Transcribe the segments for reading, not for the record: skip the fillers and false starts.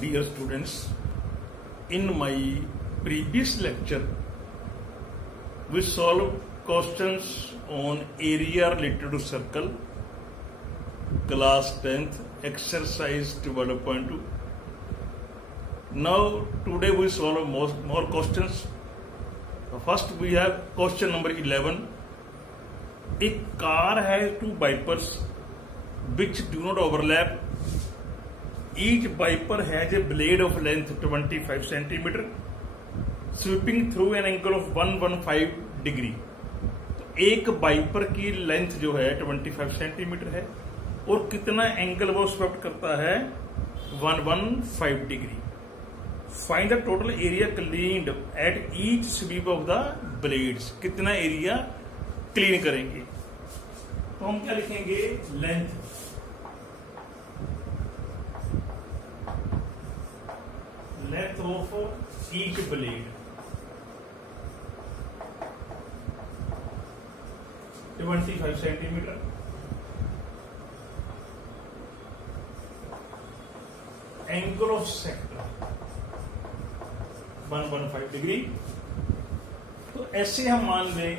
Dear students, in my previous lecture we solved questions on area related to circle, class 10th, exercise 12.2. Now today we solve more questions. First we have question number 11. A car has two wipers which do not overlap. Each wiper has a blade of length 25 centimeter sweeping through an angle of 115 degree. तो एक wiper की length जो है 25 centimetre है और कितना angle वो swept करता है 115 degree. Find the total area cleaned at each sweep of the blades. कितना एरिया क्लीन करेंगे? तो हम क्या लिखेंगे? Length of each blade 25 centimetre. Angle of sector 115 degree. तो ऐसे हम मान लें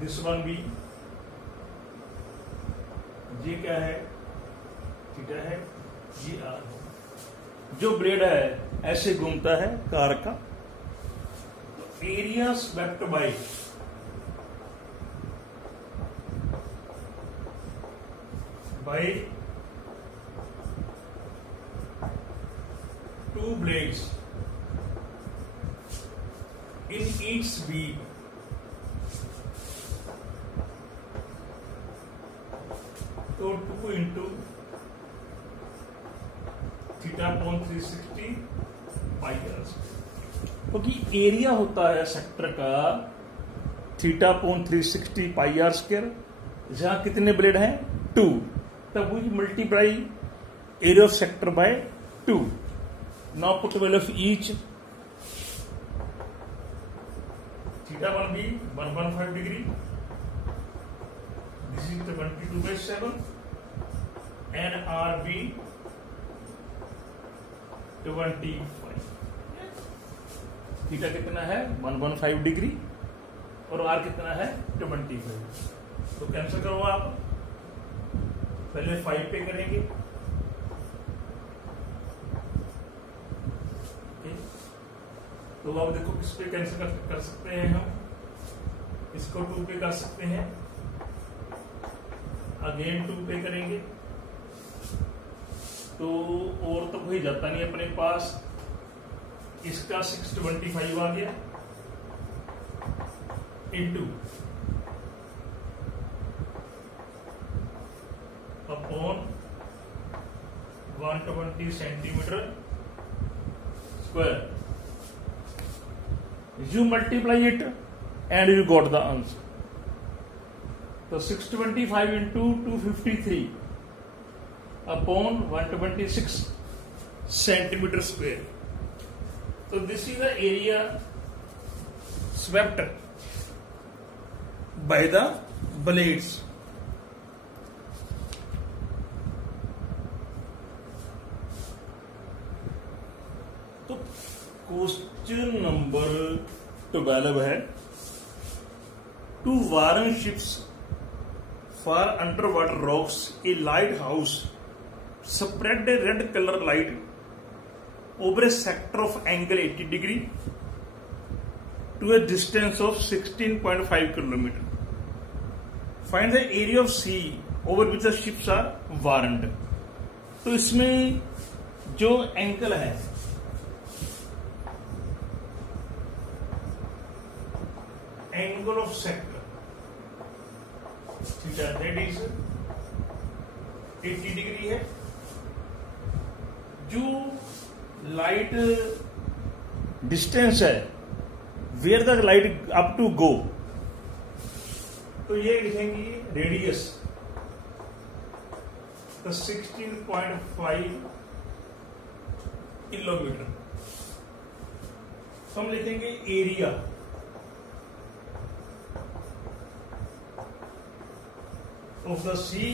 दिस वन भी, ये क्या है? थीटा है, ये आर। जो ब्लेड है ऐसे घूमता है कार का। तो area swept by two blades in each sweep तो 2 into theta upon 360 pi R. क्योंकि एरिया होता है सेक्टर का theta upon 360 pi R square. जहां कितने ब्लेड हैं? 2। तब we multiply area of sector by 2। Now put value of each. Theta 1 भी 115 degree, this is 22/7 and R be 25। Theta कितना है? 115 डिग्री और आर कितना है? 25। तो कैंसिल करो आप। पहले 5 पे करेंगे, तो अब देखो किस पे कैंसिल कर सकते हैं हम। इसको 2 पे कर सकते हैं, अगेन 2 पे करेंगे तो और तो कोई जाता नहीं अपने पास। इसका 625 आ गया into upon 120 centimetre square. You multiply it and you got the answer. So 625 into 253 upon 126 centimeter square. So this is the area swept by the blades. तो क्वेश्चन नंबर 12 है, to warn ships for underwater rocks a lighthouse spread a red color light over a sector of angle 80 degree to a distance of 16.5 kilometer. Find the area of sea over which the ships are warned. तो इसमें जो angle है angle of sector theta that is 80 degree है। जो light distance है where the light up to go, तो ये लिखेंगे रेडियस। तो 16.5 किलोमीटर। तो हम लिखेंगे area of the sea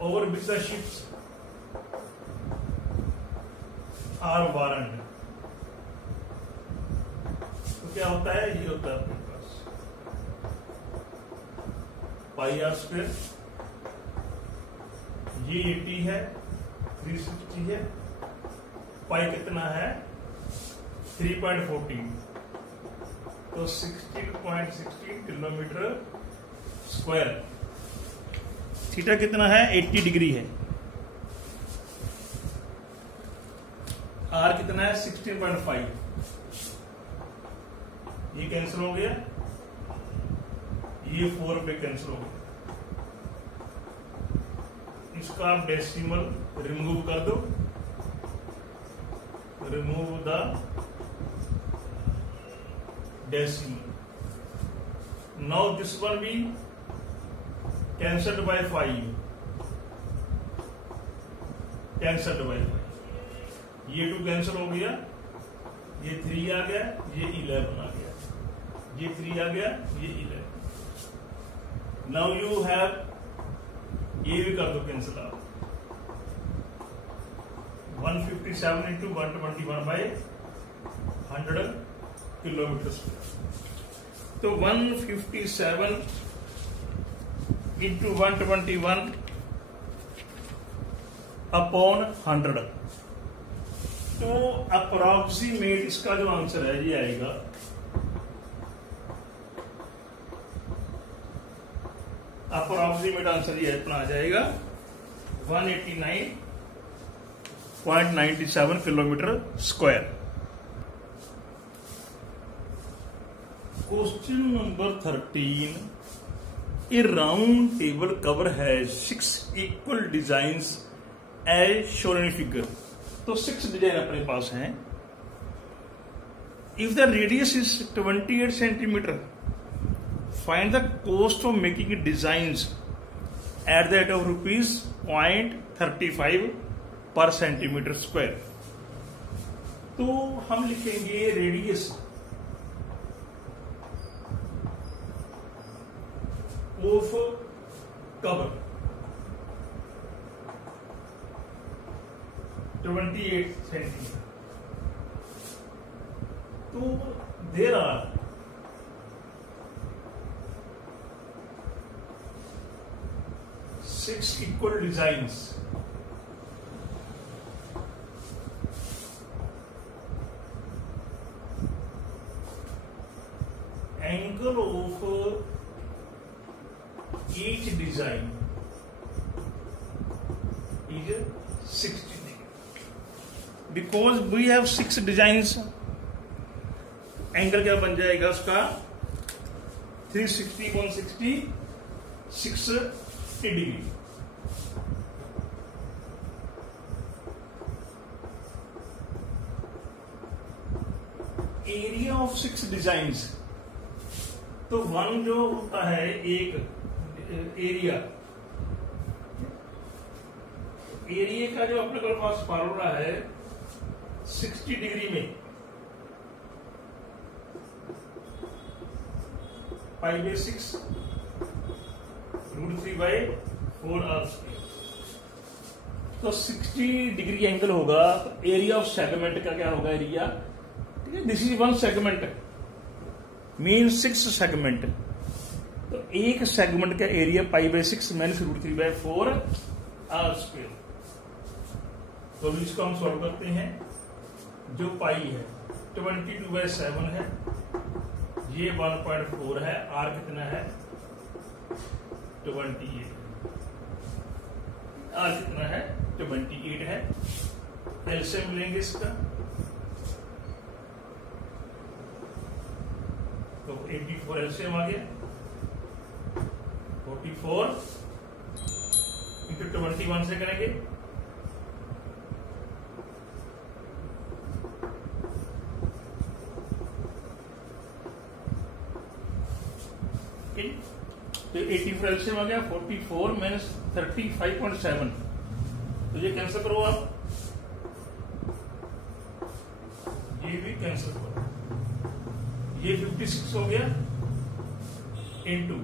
over which the ships are warned। तो क्या होता है, ये होता है अपने पास पाई आर स्क्वायर, ये 80 है, 360 है, पाई कितना है 3.14, तो 16.16 किलोमीटर स्क्वायर। थीटा कितना है 80 डिग्री है, आर कितना है 16.5, ये कैंसिल हो गया, ये 4 पे कैंसिल हो गया, इसका आप डेसिमल रिमूव कर दो, remove the decimal. Now this one be cancelled by 5, cancelled by 5, ये 2 कैंसिल हो गया, ये 3 आ गया, ये 11 आ गया, ये 3 आ गया, ये 11। नाउ यू हैव, ये भी कर दो कैंसिल आप, 157 इंटू 121 बाई 100 किलोमीटर स्क्वायर। तो 157 इंटू 121 अपॉन 100, तो अप्रोक्सीमेट इसका जो आंसर है ये आएगा अप्रोक्सीमेट आंसर ये इतना आ जाएगा 189.97 kilometre square. Question number 13, a round table cover है 6 equal designs as shown in figure. तो 6 डिजाइन अपने पास हैं। If the radius is 28 centimetre, find the cost of making designs at the rate of rupees 0.35 per centimeter square। तो हम लिखेंगे radius of cover 28 centimetre. तो there are 6 equal designs। Angle of each design is 60 degree। Because we have 6 designs, angle क्या बन जाएगा उसका 360, 160, 6 degree. Area of 6 designs, तो 1 जो होता है एक एरिया, एरिया का जो अपने पास फॉर्मूला है 60 डिग्री में π/6 √3/4 r स्क्वायर। तो 60 डिग्री एंगल होगा, तो एरिया ऑफ सेगमेंट का क्या होगा एरिया, ठीक है, this is 1 segment mean 6 segment, तो एक सेगमेंट का एरिया π/6 -√3/4 r स्क्वायर। तो इसको हम सॉल्व करते हैं। जो पाई है 22/7 है, ये 1.4 है, r कितना है 28, r कितना है 28 है। एलसीएम लेंगे इसका, तो 84 एलसीएम आ गया, 44 इंटू 21 से करेंगे, तो 84 एलसीएम आ गया, 44 माइनस 35.7, तो ये कैंसिल करो आप, ये भी कैंसिल करो, ये 56 हो गया इंटू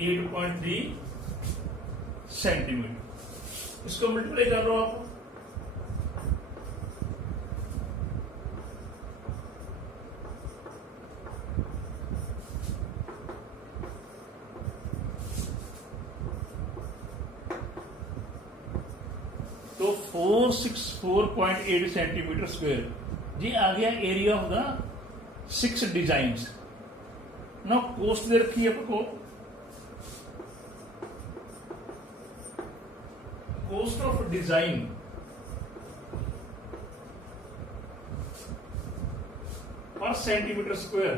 8.3 सेंटीमीटर। इसको मल्टीप्लाई कर लो आप। तो 464.8 सेंटीमीटर स्क्वायर जी आ गया एरिया ऑफ द 6 डिजाइन्स। ना कॉस्ट दे रखी है आपको, कॉस्ट ऑफ डिजाइन पर सेंटीमीटर स्क्वायर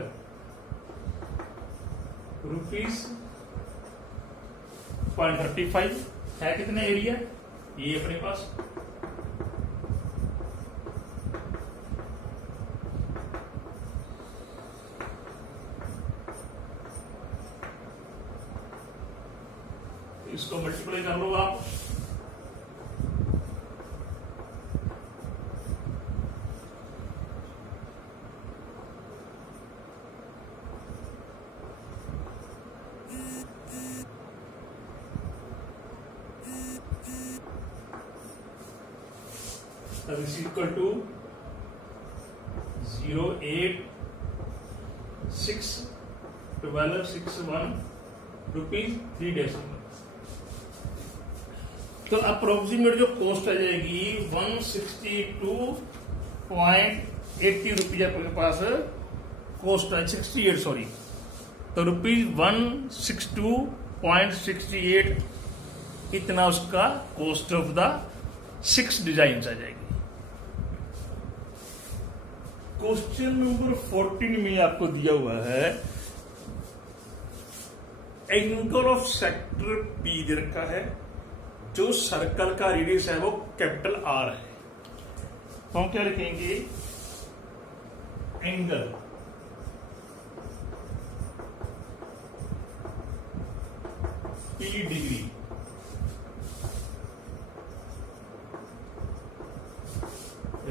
₹0.35 है। कितना एरिया ये अपने पास, इसको मल्टीप्लाई कर लो आप। That is equal to 0.861261 rupees 3 decimal. तो अप्रोक्सीमेट जो कॉस्ट आ जाएगी 162.80 रुपीज आपके पास कॉस्ट है, 68 सॉरी। तो ₹162.68 इतना उसका कॉस्ट ऑफ द 6 डिजाइन आ जाएगी। क्वेश्चन नंबर 14 में आपको दिया हुआ है एंगल ऑफ सेक्टर पी दे रखा है, जो सर्कल का रेडियस है वो कैपिटल आर है। तो हम क्या लिखेंगे, angle P degree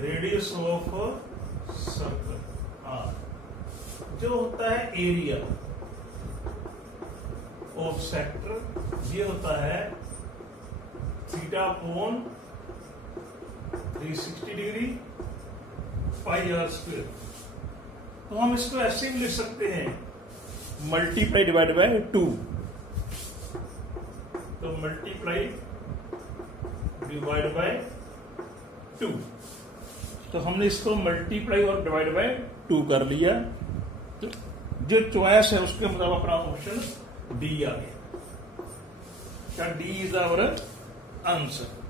radius of circle R, जो होता है एरिया ऑफ सेक्टर, ये होता है θ/360 डिग्री पाई आर स्क्वायर। तो हम इसको ऐसे भी लिख सकते हैं मल्टीप्लाई डिवाइड बाय 2। तो मल्टीप्लाई डिवाइड बाय 2, तो हमने इसको मल्टीप्लाई और डिवाइड बाय 2 कर लिया। तो जो चॉइस है उसके मुताबिक अपना ऑप्शन डी आ गया। क्या डी इज आवर आंसर।